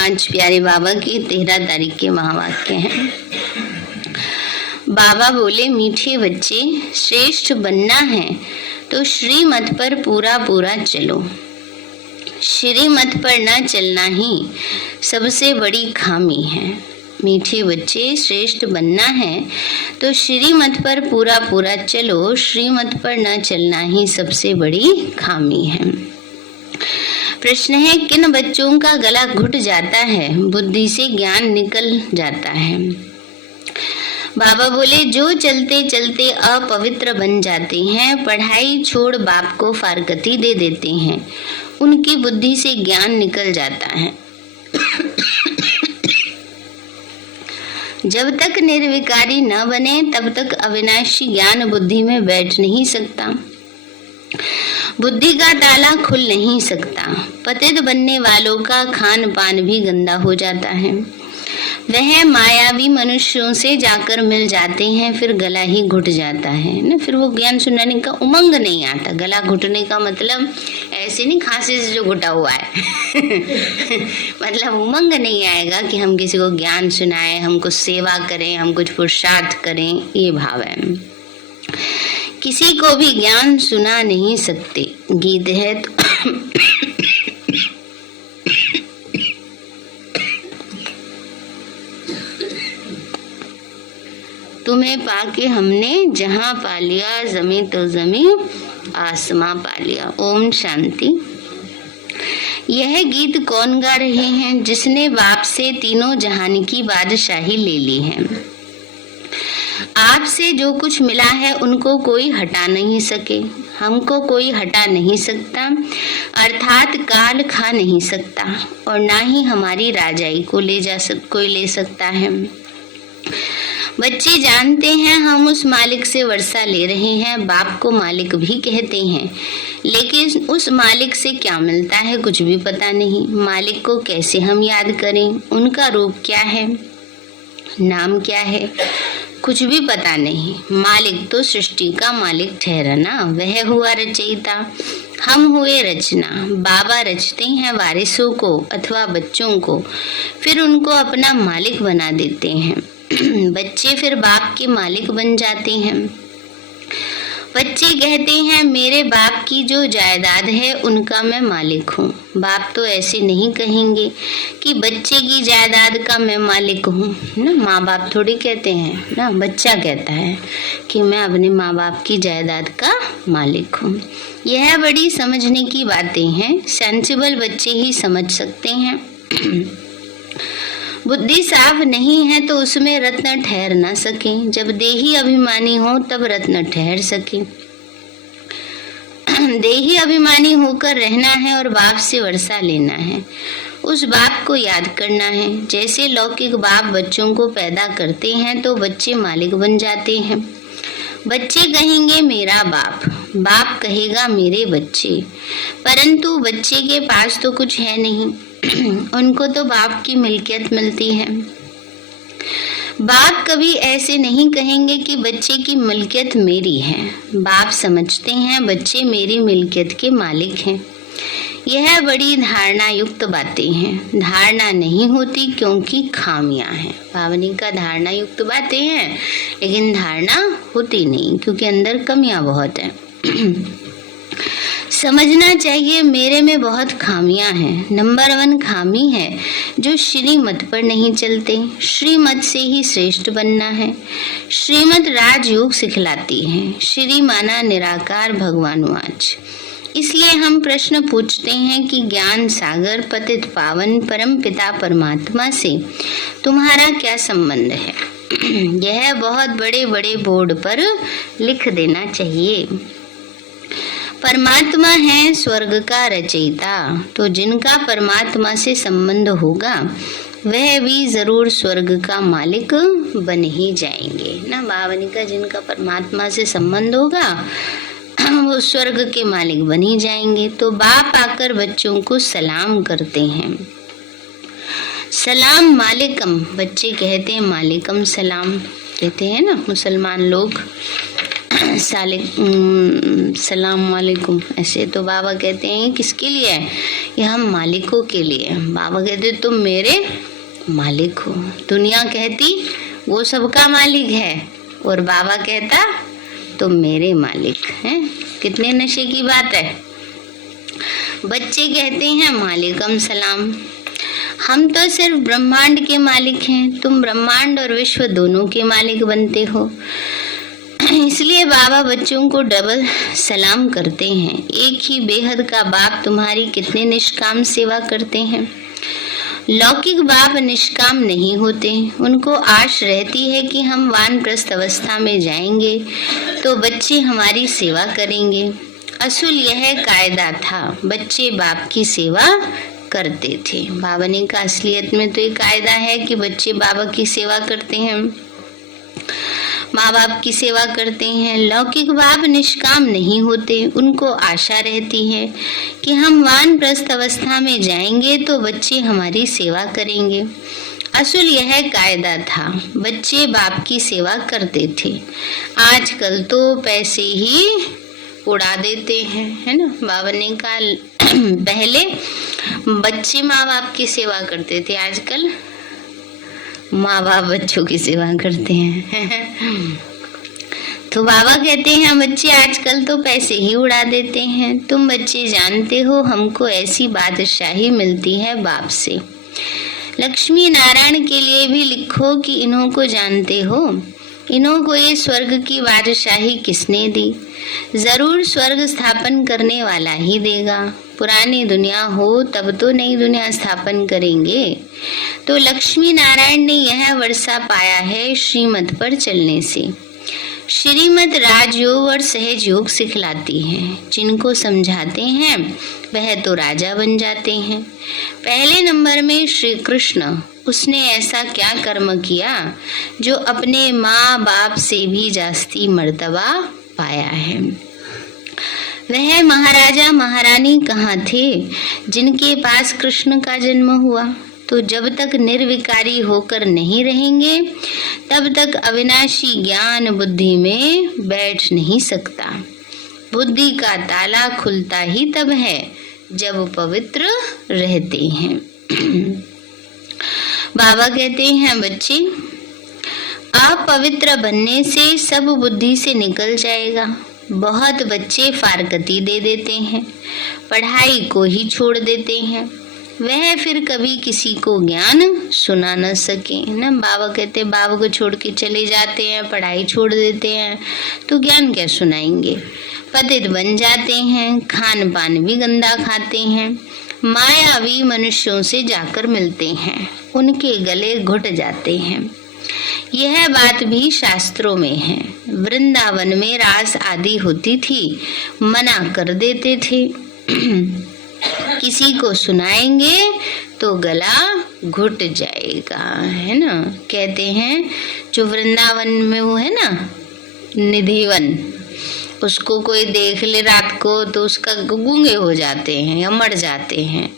आज प्यारे बाबा की 13 तारीख के महावाक्य हैं। बाबा बोले, मीठे बच्चे, श्रेष्ठ बनना है तो श्रीमत पर पूरा पूरा चलो। श्रीमत पर न चलना ही सबसे बड़ी खामी है। मीठे बच्चे, श्रेष्ठ बनना है तो श्रीमत पर पूरा पूरा चलो। श्रीमत पर न चलना ही सबसे बड़ी खामी है। प्रश्न है, किन बच्चों का गला घुट जाता है, बुद्धि से ज्ञान निकल जाता है? बाबा बोले, जो चलते चलते अपवित्र बन जाते हैं, पढ़ाई छोड़ बाप को फारकती दे देते हैं, उनकी बुद्धि से ज्ञान निकल जाता है। जब तक निर्विकारी न बने तब तक अविनाशी ज्ञान बुद्धि में बैठ नहीं सकता। बुद्धि का ताला खुल नहीं सकता। पतित बनने वालों का खान पान भी गंदा हो जाता है। वह मायावी मनुष्यों से जाकर मिल जाते हैं, फिर गला ही घुट जाता है ना। फिर वो ज्ञान सुनाने का उमंग नहीं आता। गला घुटने का मतलब ऐसे नहीं खांसी से जो घुटा हुआ है मतलब उमंग नहीं आएगा कि हम किसी को ज्ञान सुनाएं, हम कुछ सेवा करें, हम कुछ पुरुषार्थ करें, ये भाव है। किसी को भी ज्ञान सुना नहीं सकते। गीत है तो तुम्हें पाके हमने जहां पा लिया, जमी तो जमी आसमां पा लिया। ओम शांति। यह गीत कौन गा रहे हैं? जिसने बाप से तीनों जहान की बादशाही ले ली है। आपसे जो कुछ मिला है उनको कोई हटा नहीं सके, हमको कोई हटा नहीं सकता, अर्थात काल खा नहीं सकता, और ना ही हमारी राजाई को कोई ले सकता है। बच्चे जानते हैं हम उस मालिक से वर्षा ले रहे हैं। बाप को मालिक भी कहते हैं, लेकिन उस मालिक से क्या मिलता है कुछ भी पता नहीं। मालिक को कैसे हम याद करें? उनका रूप क्या है, नाम क्या है, कुछ भी पता नहीं। मालिक तो सृष्टि का मालिक ठहरा ना, वह हुआ रचयिता, हम हुए रचना। बाबा रचते हैं वारिसों को अथवा बच्चों को, फिर उनको अपना मालिक बना देते हैं। बच्चे फिर बाप के मालिक बन जाते हैं। बच्चे कहते हैं, मेरे बाप की जो जायदाद है उनका मैं मालिक हूँ। बाप तो ऐसे नहीं कहेंगे कि बच्चे की जायदाद का मैं मालिक हूँ ना। माँ बाप थोड़ी कहते हैं ना, बच्चा कहता है कि मैं अपने माँ बाप की जायदाद का मालिक हूँ। यह बड़ी समझने की बातें हैं, सेंसिबल बच्चे ही समझ सकते हैं। बुद्धि साफ नहीं है तो उसमें रत्न ठहर न सके। जब देही अभिमानी हो तब रत्न ठहर सके। देही अभिमानी होकर रहना है और बाप से वर्षा लेना है। उस बाप को याद करना है। जैसे लौकिक बाप बच्चों को पैदा करते हैं तो बच्चे मालिक बन जाते हैं। बच्चे कहेंगे मेरा बाप, बाप कहेगा मेरे बच्चे, परंतु बच्चे के पास तो कुछ है नहीं। उनको तो बाप की मिल्कियत मिलती है। बाप कभी ऐसे नहीं कहेंगे कि बच्चे की मिल्कियत मेरी है। बाप समझते हैं बच्चे मेरी मिल्कियत के मालिक हैं। यह बड़ी धारणा युक्त बातें हैं। धारणा नहीं होती क्योंकि खामियां हैं। पावनी का धारणा युक्त बातें हैं, लेकिन धारणा होती नहीं क्योंकि अंदर कमियां बहुत है। समझना चाहिए मेरे में बहुत खामियां हैं। नंबर 1 खामी है जो श्रीमत पर नहीं चलते। श्रीमत से ही श्रेष्ठ बनना है। श्रीमत राजयोग सिखलाती है। श्री माना निराकार भगवानुवाच। इसलिए हम प्रश्न पूछते हैं कि ज्ञान सागर पतित पावन परम पिता परमात्मा से तुम्हारा क्या संबंध है? यह बहुत बड़े बड़े बोर्ड पर लिख देना चाहिए। परमात्मा है स्वर्ग का रचयिता, तो जिनका परमात्मा से संबंध होगा वह भी जरूर स्वर्ग का मालिक बन ही जाएंगे ना। बावनी का जिनका परमात्मा से संबंध होगा वो स्वर्ग के मालिक बन ही जाएंगे। तो बाप आकर बच्चों को सलाम करते हैं। सलाम मालिकम, बच्चे कहते हैं मालिकम सलाम, कहते हैं ना मुसलमान लोग। सलाम वालेकुम, ऐसे तो बाबा कहते हैं किसके लिए है, ये हम मालिकों के लिए। बाबा कहते तुम मेरे मालिक हो। दुनिया कहती वो सबका मालिक है, और बाबा कहता तुम मेरे मालिक हैं। कितने नशे की बात है। बच्चे कहते हैं मालिकम सलाम, हम तो सिर्फ ब्रह्मांड के मालिक हैं, तुम ब्रह्मांड और विश्व दोनों के मालिक बनते हो। इसलिए बाबा बच्चों को डबल सलाम करते हैं। एक ही बेहद का बाप तुम्हारी कितने निष्काम सेवा करते हैं। लौकिक बाप निष्काम नहीं होते, उनको आश रहती है कि हम वानप्रस्थ अवस्था में जाएंगे तो बच्चे हमारी सेवा करेंगे। असूल यह कायदा था, बच्चे बाप की सेवा करते थे। बाबा ने कहा असलियत में तो ये कायदा है कि बच्चे बाबा की सेवा करते हैं, माँ बाप की सेवा करते हैं। लौकिक बाप निष्काम नहीं होते, उनको आशा रहती है कि हम वानप्रस्थ अवस्था में जाएंगे तो बच्चे हमारी सेवा करेंगे। असूल यह कायदा था, बच्चे बाप की सेवा करते थे। आजकल तो पैसे ही उड़ा देते हैं, है ना। बाबा ने कहा पहले बच्चे माँ बाप की सेवा करते थे, आजकल माँ बाप बच्चों की सेवा करते हैं। तो बाबा कहते हैं बच्चे आजकल तो पैसे ही उड़ा देते हैं। तुम बच्चे जानते हो हमको ऐसी बादशाही मिलती है बाप से। लक्ष्मी नारायण के लिए भी लिखो कि इन्हों को जानते हो, इन्हों को ये स्वर्ग की बादशाही किसने दी। जरूर स्वर्ग स्थापन करने वाला ही देगा। पुरानी दुनिया हो तब तो नई दुनिया स्थापन करेंगे। तो लक्ष्मी नारायण ने यह वर्षा पाया है श्रीमत पर चलने से। श्रीमत राजयोग और सहज योग सिखलाती है। जिनको समझाते हैं वह तो राजा बन जाते हैं। पहले नंबर में श्री कृष्ण, उसने ऐसा क्या कर्म किया जो अपने माँ बाप से भी जास्ती मर्तबा पाया है। वह महाराजा महारानी कहाँ थे जिनके पास कृष्ण का जन्म हुआ। तो जब तक निर्विकारी होकर नहीं रहेंगे तब तक अविनाशी ज्ञान बुद्धि में बैठ नहीं सकता। बुद्धि का ताला खुलता ही तब है जब पवित्र रहते हैं। बाबा कहते हैं बच्चे अपवित्र बनने से सब बुद्धि से निकल जाएगा। बहुत बच्चे फारकती दे देते हैं, पढ़ाई को ही छोड़ देते हैं, वह फिर कभी किसी को ज्ञान सुना न सके ना। बाबा कहते बाबा को छोड़ के चले जाते हैं, पढ़ाई छोड़ देते हैं, तो ज्ञान क्या सुनाएंगे। पतित बन जाते हैं, खान पान भी गंदा खाते हैं, मायावी मनुष्यों से जाकर मिलते हैं, उनके गले घुट जाते हैं। यह बात भी शास्त्रों में है। वृंदावन में रास आदि होती थी, मना कर देते थे। किसी को सुनाएंगे तो गला घुट जाएगा, है ना। कहते हैं जो वृंदावन में वो है ना निधिवन, उसको कोई देख ले रात को तो उसका गूंगे हो जाते हैं या मर जाते हैं।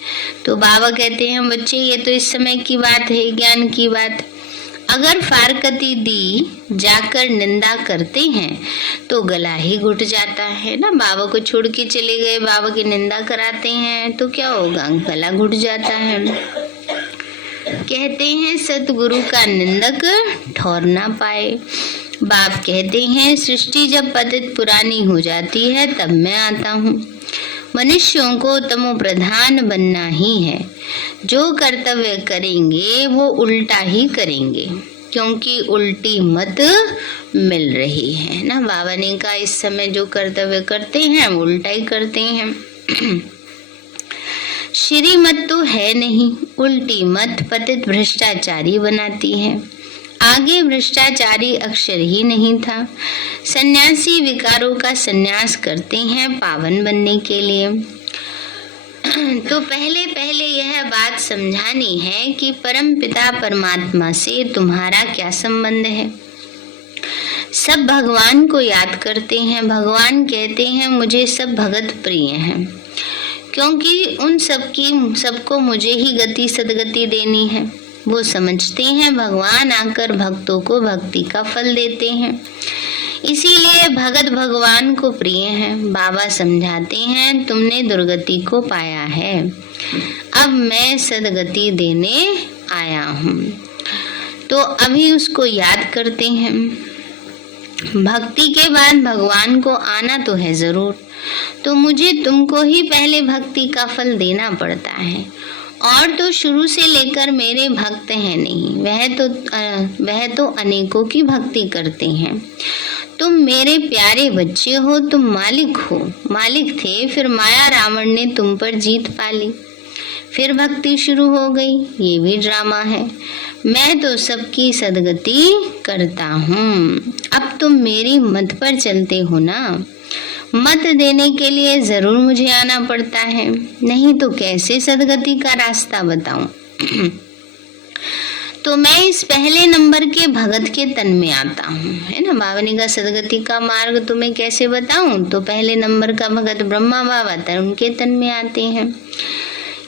तो बाबा कहते हैं बच्चे ये तो इस समय की बात है, ज्ञान की बात। अगर फारकती दी जाकर निंदा करते हैं तो गला ही घुट जाता है ना। बाबा को छोड़ के चले गए, बाबा की निंदा कराते हैं तो क्या होगा, गला घुट जाता है। कहते हैं सतगुरु का निंदक ठौर ना पाए। बाप कहते हैं सृष्टि जब पतित पुरानी हो जाती है तब मैं आता हूँ। मनुष्यों को तमो प्रधान बनना ही है। जो कर्तव्य करेंगे वो उल्टा ही करेंगे, क्योंकि उल्टी मत मिल रही है ना। बाबा ने कहा इस समय जो कर्तव्य करते हैं वो उल्टा ही करते हैं। श्रीमत तो है नहीं, उल्टी मत पतित भ्रष्टाचारी बनाती है। आगे भ्रष्टाचारी अक्षर ही नहीं था। सन्यासी विकारों का सन्यास करते हैं पावन बनने के लिए। तो पहले पहले यह बात समझानी है कि परम पिता परमात्मा से तुम्हारा क्या संबंध है। सब भगवान को याद करते हैं। भगवान कहते हैं मुझे सब भगत प्रिय हैं, क्योंकि उन सबको मुझे ही गति सदगति देनी है। वो समझते हैं भगवान आकर भक्तों को भक्ति का फल देते हैं। इसीलिए भगत भगवान को प्रिय हैं। बाबा समझाते हैं, तुमने दुर्गति को पाया है, अब मैं सदगति देने आया हूँ। तो अभी उसको याद करते हैं। भक्ति के बाद भगवान को आना तो है जरूर, तो मुझे तुमको ही पहले भक्ति का फल देना पड़ता है। और तो शुरू से लेकर मेरे भक्त हैं नहीं, वह तो अनेकों की भक्ति करते हैं। तुम मेरे प्यारे बच्चे हो, तुम मालिक हो, मालिक थे, फिर माया रावण ने तुम पर जीत पा ली, फिर भक्ति शुरू हो गई। ये भी ड्रामा है। मैं तो सबकी सदगति करता हूँ। अब तुम मेरी मत पर चलते हो ना, मत देने के लिए जरूर मुझे आना पड़ता है, नहीं तो कैसे सदगति का रास्ता बताऊं। तो मैं इस पहले नंबर के भगत के तन में आता हूँ, है ना। बाबा ने कहा सदगति का मार्ग तुम्हें कैसे बताऊं, तो पहले नंबर का भगत ब्रह्मा बाबा उनके तन में आते हैं।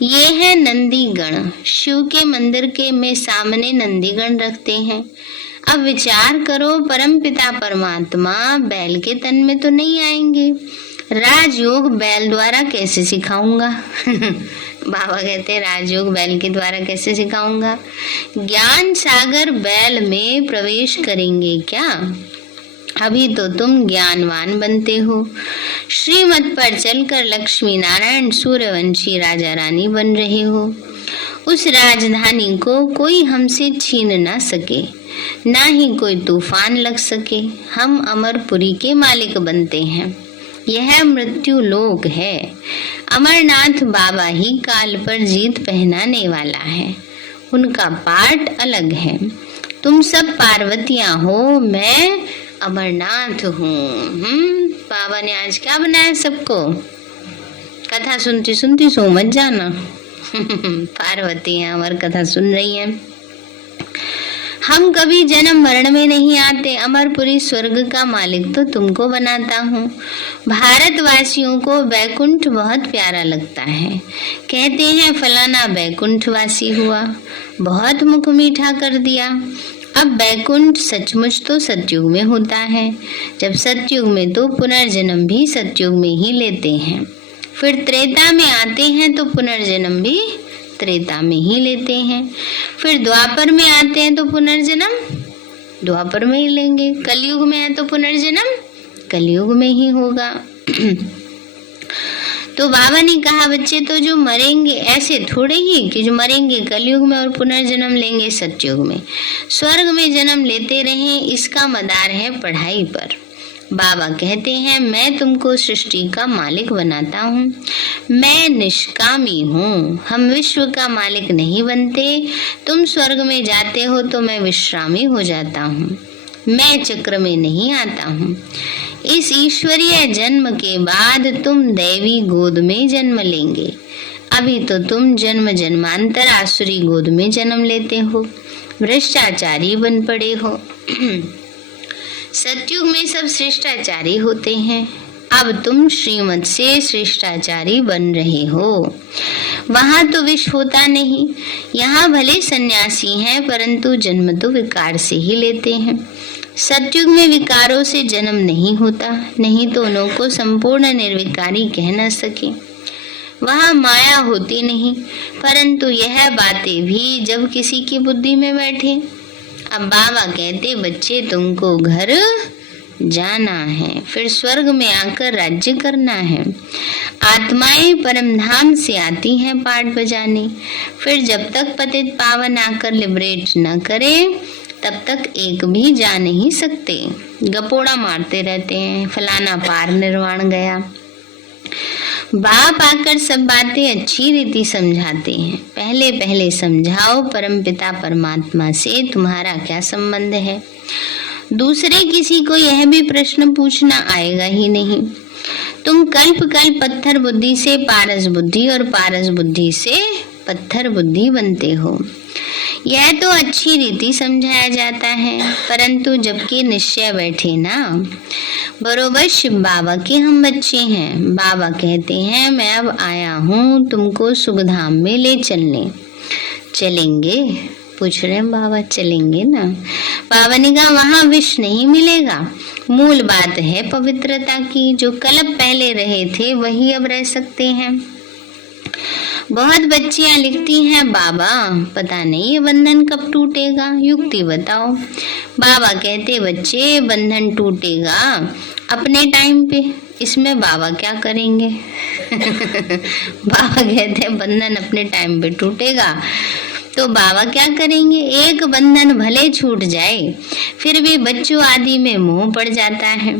ये है नंदीगण, शिव के मंदिर के में सामने नंदीगण रखते हैं। अब विचार करो, परमपिता परमात्मा बैल के तन में तो नहीं आएंगे, राजयोग बैल द्वारा कैसे सिखाऊंगा। बाबा कहते हैं राजयोग बैल के द्वारा कैसे सिखाऊंगा। ज्ञान सागर बैल में प्रवेश करेंगे क्या, अभी तो तुम ज्ञानवान बनते हो। श्रीमत पर चलकर लक्ष्मी नारायण सूर्यवंशी राजा रानी बन रहे हो। उस राजधानी को कोई हमसे छीन ना सके, ना ही कोई तूफान लग सके। हम अमरपुरी के मालिक बनते हैं। यह मृत्यु लोक है। अमरनाथ बाबा ही काल पर जीत पहनाने वाला है, उनका पाठ अलग है। तुम सब पार्वतियां हो, मैं अमरनाथ हूँ। बाबा ने आज क्या बनाया सबको, कथा सुनती सुनती सो मत जाना। पार्वतियां अमर कथा सुन रही हैं। हम कभी जन्म मरण में नहीं आते। अमरपुरी स्वर्ग का मालिक तो तुमको बनाता हूँ। भारतवासियों को बैकुंठ बहुत प्यारा लगता है, कहते हैं फलाना बैकुंठवासी हुआ, बहुत मुख मीठा कर दिया। अब बैकुंठ सचमुच तो सतयुग में होता है, जब सतयुग में तो पुनर्जन्म भी सतयुग में ही लेते हैं। फिर त्रेता में आते हैं तो पुनर्जन्म भी त्रेता में ही लेते हैं। फिर द्वापर में आते हैं तो पुनर्जन्म द्वापर में ही लेंगे। कलयुग में है तो पुनर्जन्म कलयुग में ही होगा। तो बाबा ने कहा बच्चे तो जो मरेंगे ऐसे थोड़े ही कि जो मरेंगे कलयुग में और पुनर्जन्म लेंगे सतयुग में, स्वर्ग में जन्म लेते रहें, इसका मदार है पढ़ाई पर। बाबा कहते हैं मैं तुमको सृष्टि का मालिक बनाता हूँ, मैं निष्कामी हूँ। हम विश्व का मालिक नहीं बनते। तुम स्वर्ग में जाते हो तो मैं विश्रामी हो जाता हूँ, मैं चक्र में नहीं आता हूँ। इस ईश्वरीय जन्म के बाद तुम दैवी गोद में जन्म लेंगे। अभी तो तुम जन्म जन्मांतर आसुरी गोद में जन्म लेते हो, भ्रष्टाचारी बन पड़े हो। सतयुग में सब श्रेष्ठाचारी होते हैं, अब तुम श्रीमत से श्रेष्ठाचारी बन रहे हो। वहां तो विष होता नहीं, यहाँ भले सन्यासी हैं परंतु जन्म तो विकार से ही लेते हैं। सतयुग में विकारों से जन्म नहीं होता, नहीं तो उनको संपूर्ण निर्विकारी कह न सके। वहाँ माया होती नहीं, परंतु यह बातें भी जब किसी की बुद्धि में बैठे। अब बाबा कहते बच्चे तुमको घर जाना है, फिर स्वर्ग में आकर राज्य करना है। आत्माएं परमधाम से आती हैं पाठ बजाने, फिर जब तक पतित पावन आकर लिबरेट न करे तब तक एक भी जा नहीं सकते। गपोड़ा मारते रहते हैं, फलाना पार निर्वाण गया। बाप आकर सब बातें अच्छी रीति समझाते हैं। पहले पहले समझाओ परमपिता परमात्मा से तुम्हारा क्या संबंध है। दूसरे किसी को यह भी प्रश्न पूछना आएगा ही नहीं। तुम कल्प कल्प पत्थर बुद्धि से पारस बुद्धि और पारस बुद्धि से पत्थर बुद्धि बनते हो। यह तो अच्छी रीति समझाया जाता है, परंतु जबकि निश्चय बैठे ना, बरोबर शिव बाबा के हम बच्चे हैं। बाबा कहते हैं मैं अब आया हूँ तुमको सुखधाम में ले चलने। चलेंगे, पूछ रहे हैं बाबा चलेंगे ना? बाबा ने कहा वहां विष नहीं मिलेगा, मूल बात है पवित्रता की। जो कल्प पहले रहे थे वही अब रह सकते हैं। बहुत बच्चियां लिखती हैं बाबा पता नहीं ये बंधन कब टूटेगा, युक्ति बताओ। बाबा कहते बच्चे बंधन टूटेगा अपने टाइम पे, इसमें बाबा क्या करेंगे? बाबा कहते हैं बंधन अपने टाइम पे टूटेगा तो बाबा क्या करेंगे? एक बंधन भले छूट जाए फिर भी बच्चों आदि में मोह पड़ जाता है।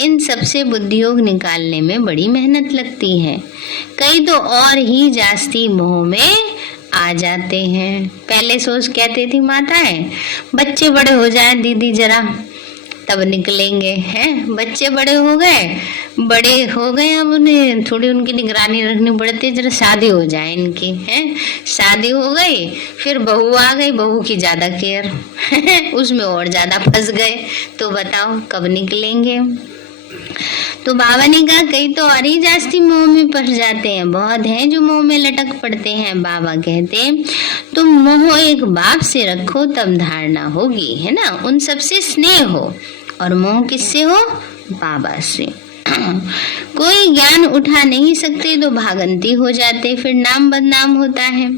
इन सबसे बुद्धियोग निकालने में बड़ी मेहनत लगती है। कई तो और ही जास्ती मोह में आ जाते हैं। पहले सोच कहती थी माताएं बच्चे बड़े हो जाएं दीदी जरा तब निकलेंगे, हैं बच्चे बड़े हो गए अब उन्हें थोड़ी उनकी निगरानी रखनी पड़ती है, जरा शादी हो जाए इनकी, हैं शादी हो गई फिर बहू आ गई, बहू की ज्यादा केयर उसमें और ज्यादा फंस गए, तो बताओ कब निकलेंगे? तो बाबा ने कहा कई तो और ही जास्ती मोह में पड़ जाते हैं, बहुत हैं जो मोह में लटक पड़ते हैं। बाबा कहते हैं तुम मोह एक बाप से रखो तब धारणा होगी, है ना, उन सबसे स्नेह हो। और मोह किससे हो? बाबा से। कोई ज्ञान उठा नहीं सकते तो भागंती हो जाते, फिर नाम बदनाम होता है।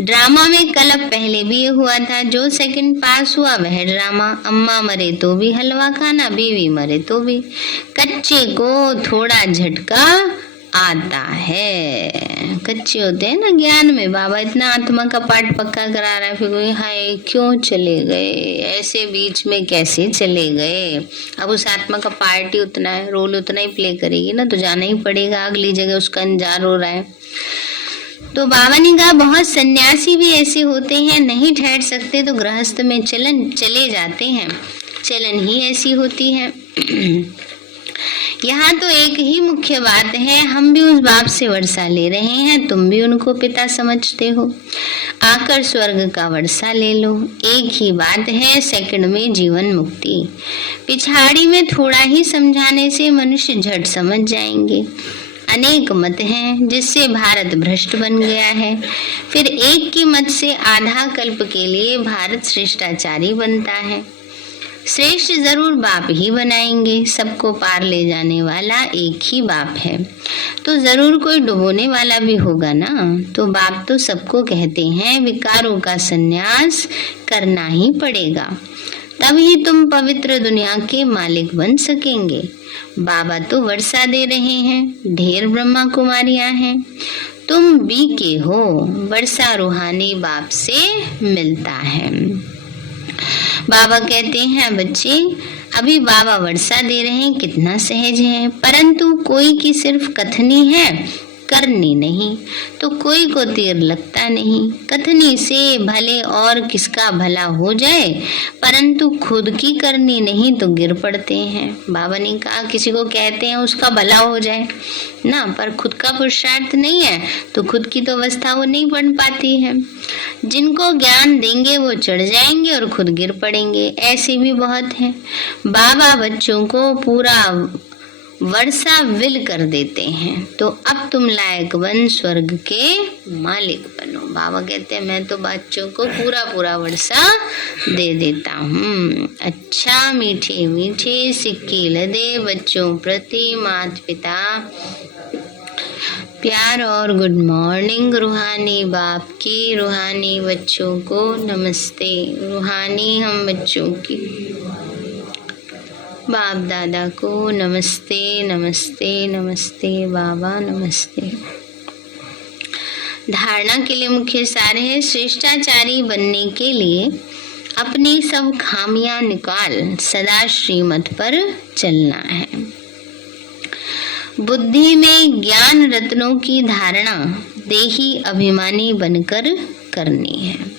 ड्रामा में कल्प पहले भी ये हुआ था, जो सेकंड पास हुआ वह ड्रामा। अम्मा मरे तो भी हलवा खाना, बीवी मरे तो भी। कच्चे को थोड़ा झटका आता है, कच्चे होते हैं ना ज्ञान में। बाबा इतना आत्मा का पाठ पक्का करा रहा है, फिर कोई हाय क्यों चले गए, ऐसे बीच में कैसे चले गए? अब उस आत्मा का पार्ट ही उतना है, रोल उतना ही प्ले करेगी ना, तो जाना ही पड़ेगा अगली जगह, उसका इंतजार हो रहा है। तो बाबा ने कहा बहुत सन्यासी भी ऐसे होते हैं, नहीं ठहर सकते तो गृहस्थ में चले जाते हैं, चलन ही ऐसी होती है। यहाँ तो एक ही मुख्य बात है, हम भी उस बाप से वर्षा ले रहे हैं, तुम भी उनको पिता समझते हो, आकर स्वर्ग का वर्षा ले लो। एक ही बात है, सेकंड में जीवन मुक्ति। पिछाड़ी में थोड़ा ही समझाने से मनुष्य झट समझ जाएंगे। अनेक मत हैं जिससे भारत भ्रष्ट बन गया है, फिर एक की मत से आधा कल्प के लिए भारत श्रेष्ठाचारी बनता है। श्रेष्ठ जरूर बाप ही बनाएंगे, सबको पार ले जाने वाला एक ही बाप है, तो जरूर कोई डुबोने वाला भी होगा ना। तो बाप तो सबको कहते हैं विकारों का संन्यास करना ही पड़ेगा, तभी तुम पवित्र दुनिया के मालिक बन सकेंगे। बाबा तो वर्षा दे रहे हैं, ढेर ब्रह्मा कुमारियां हैं, तुम बीके हो, वर्षा रूहानी बाप से मिलता है। बाबा कहते हैं बच्चे अभी बाबा वर्षा दे रहे हैं, कितना सहज है, परंतु कोई की सिर्फ कथनी है, करनी नहीं, तो कोई को तीर लगता नहीं। कथनी से भले और किसका भला हो जाए, परंतु खुद की करनी नहीं तो गिर पड़ते हैं। बाबा ने कहा किसी को कहते हैं उसका भला हो जाए ना, पर खुद का पुरुषार्थ नहीं है तो खुद की तो अवस्था वो नहीं बन पाती है। जिनको ज्ञान देंगे वो चढ़ जाएंगे और खुद गिर पड़ेंगे, ऐसे भी बहुत हैं। बाबा बच्चों को पूरा वर्षा विल कर देते हैं, तो अब तुम लायक बन स्वर्ग के मालिक बनो। बाबा कहते हैं मैं तो बच्चों को पूरा पूरा वर्षा दे देता हूँ। अच्छा मीठे मीठे सिक्के लदे बच्चों प्रति माता पिता प्यार और गुड मॉर्निंग। रूहानी बाप की रूहानी बच्चों को नमस्ते। रूहानी हम बच्चों की बाप दादा को नमस्ते नमस्ते नमस्ते। बाबा नमस्ते। धारणा के लिए मुख्य सार है श्रेष्ठाचारी बनने के लिए अपनी सब खामियां निकाल सदा श्रीमत पर चलना है। बुद्धि में ज्ञान रत्नों की धारणा देही अभिमानी बनकर करनी है।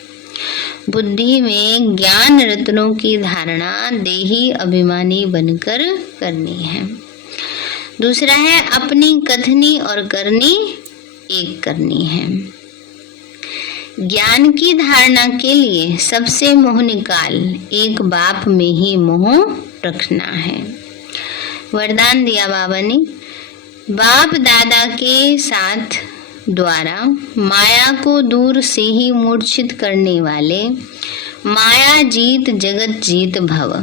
बुद्धि में ज्ञान रत्नों की धारणा देही अभिमानी बनकर करनी है। दूसरा है अपनी कथनी और करनी एक करनी है। ज्ञान की धारणा के लिए सबसे मोह निकाल एक बाप में ही मोह रखना है। वरदान दिया बाबा ने, बाप दादा के साथ द्वारा माया को दूर से ही मूर्छित करने वाले माया जीत जगत जीत भव।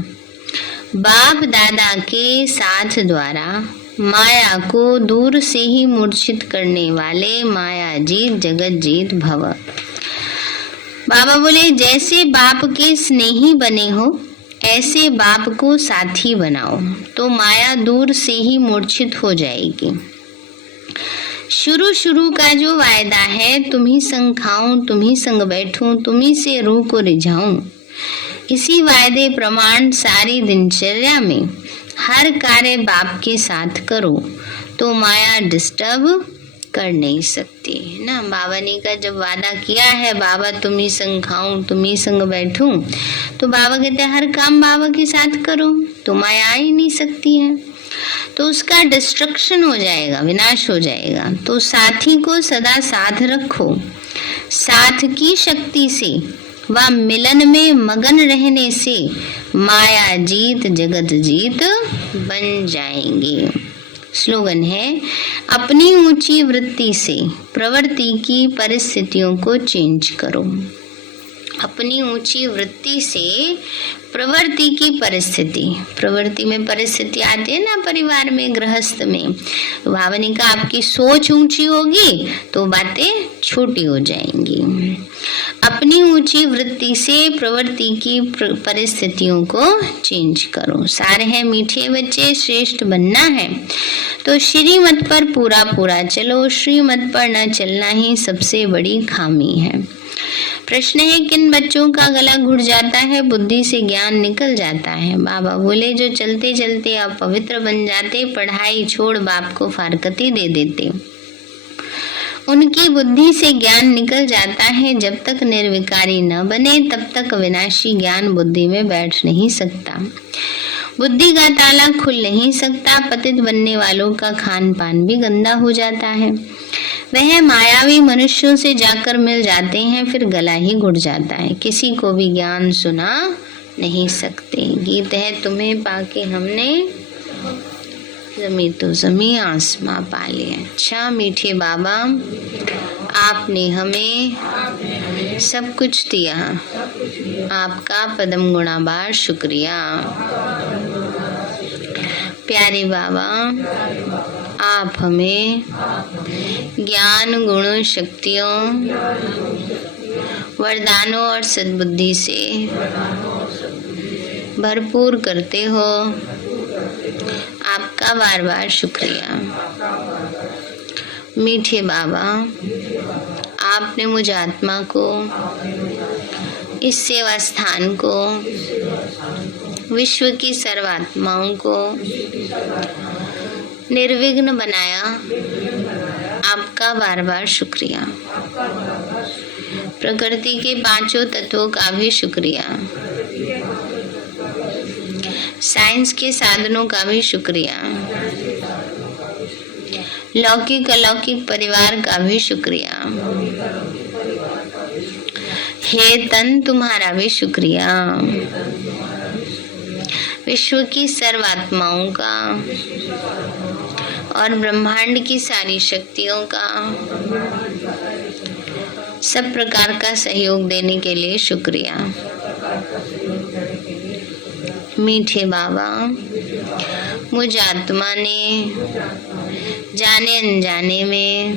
बाप दादा के साथ द्वारा माया को दूर से ही मूर्छित करने वाले माया जीत जगत जीत भव। बाबा बोले जैसे बाप के स्नेही बने हो ऐसे बाप को साथी बनाओ तो माया दूर से ही मूर्छित हो जाएगी। शुरू का जो वायदा है, तुम्ही संग खाऊं, तुम्ही संग बैठूं, तुम्ही से रूह को रिझाऊं, इसी वायदे प्रमाण सारी दिनचर्या में हर कार्य बाप के साथ करो तो माया डिस्टर्ब कर नहीं सकती ना। बाबा ने का जब वादा किया है बाबा तुम्ही संग खाऊं, तुम्ही संग बैठूं, तो बाबा कहते हैं हर काम बाबा के साथ करो तो माया आ ही नहीं सकती है, तो उसका डिस्ट्रक्शन हो जाएगा, विनाश हो जाएगा। तो साथी को सदा साथ रखो, साथ की शक्ति से व मिलन में मगन रहने से माया जीत जगत जीत बन जाएंगे। स्लोगन है, अपनी ऊंची वृत्ति से प्रवृत्ति की परिस्थितियों को चेंज करो। अपनी ऊंची वृत्ति से प्रवृत्ति की परिस्थिति, प्रवृत्ति में परिस्थिति आती है ना परिवार में, गृहस्थ में, भावनी का आपकी सोच ऊंची होगी तो बातें छोटी हो जाएंगी। अपनी ऊंची वृत्ति से प्रवृत्ति की परिस्थितियों को चेंज करो। सारे हैं मीठे बच्चे, श्रेष्ठ बनना है तो श्रीमत पर पूरा पूरा चलो, श्रीमत पर न चलना ही सबसे बड़ी खामी है। प्रश्न है किन बच्चों का गला घुट जाता है, बुद्धि से ज्ञान निकल जाता है। बाबा बोले जो चलते चलते अपवित्र बन जाते, पढ़ाई छोड़ बाप को फारकती दे देते, उनकी बुद्धि से ज्ञान निकल जाता है। जब तक निर्विकारी न बने तब तक विनाशी ज्ञान बुद्धि में बैठ नहीं सकता, बुद्धि का ताला खुल नहीं सकता। पतित बनने वालों का खान पान भी गंदा हो जाता है, वह मायावी मनुष्यों से जाकर मिल जाते हैं, फिर गला ही घुट जाता है, किसी को भी ज्ञान सुना नहीं सकते। गीत है तुम्हें पाके हमने जमी तो जमी आसमां पा लिया। अच्छा मीठे बाबा आपने हमें सब कुछ दिया, आपका पदम गुणाबार शुक्रिया। प्यारे बाबा आप हमें ज्ञान गुणों शक्तियों वरदानों और सद्बुद्धि से भरपूर करते हो, आपका बार बार शुक्रिया। मीठे बाबा आपने मुझ आत्मा को, इस सेवा स्थान को, विश्व की सर्वात्माओं को निर्विघ्न बनाया, आपका बार बार शुक्रिया। प्रकृति के पांचों तत्वों का भी शुक्रिया, साइंस के साधनों का भी शुक्रिया, लौकिक अलौकिक परिवार का भी शुक्रिया। हे तन तुम्हारा भी शुक्रिया, विश्व की सर्वात्माओं का और ब्रह्मांड की सारी शक्तियों का, सब प्रकार का सहयोग देने के लिए शुक्रिया। मीठे बाबा मुझ आत्मा ने जाने अनजाने में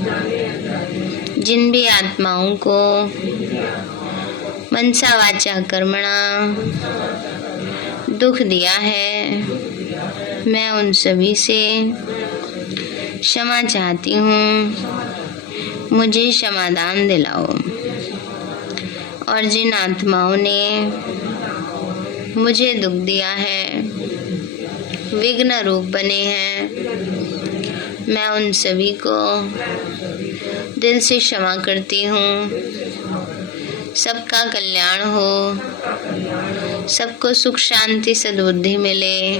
जिन भी आत्माओं को मनसा वाचा कर्मणा दुख दिया है, मैं उन सभी से क्षमा चाहती हूँ, मुझे क्षमादान दिलाओ। और जिन आत्माओं ने मुझे दुख दिया है, विघ्न रूप बने हैं, मैं उन सभी को दिल से क्षमा करती हूँ। सबका कल्याण हो, सबको सुख शांति सद्बुद्धि मिले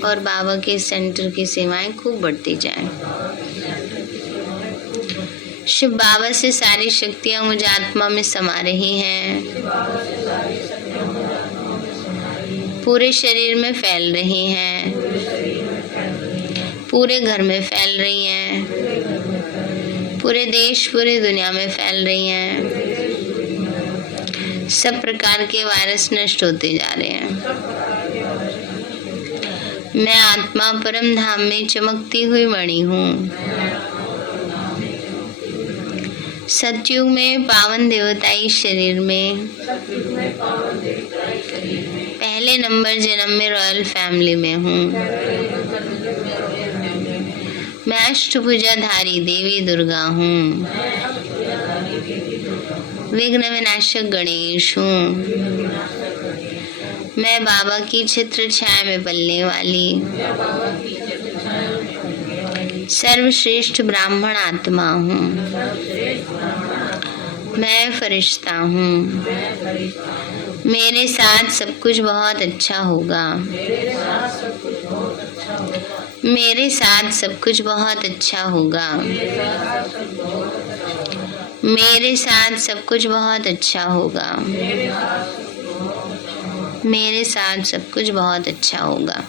और बाबा के सेंटर की सेवाएं खूब बढ़ती जाएं। शिव बाबा से सारी शक्तियां मुझे आत्मा में समा रही हैं, पूरे शरीर में फैल रही हैं, पूरे घर में फैल रही हैं। पूरे देश पूरी दुनिया में फैल रही हैं। सब प्रकार के वायरस नष्ट होते जा रहे हैं। मैं आत्मा परम धाम में चमकती हुई मणि हूँ। सतयुग में पावन देवताई शरीर में पहले नंबर जन्म में रॉयल फैमिली में हूँ। मैं अष्टभुजाधारी देवी दुर्गा हूँ। विघ्न विनाशक गणेश हूँ। मैं बाबा की छत्र छाया में पलने वाली सर्वश्रेष्ठ ब्राह्मण आत्मा हूँ। मैं फरिश्ता हूँ। मेरे साथ सब कुछ बहुत अच्छा होगा। मेरे साथ सब कुछ बहुत अच्छा होगा। मेरे साथ सब कुछ बहुत अच्छा होगा। मेरे साथ सब कुछ बहुत अच्छा होगा।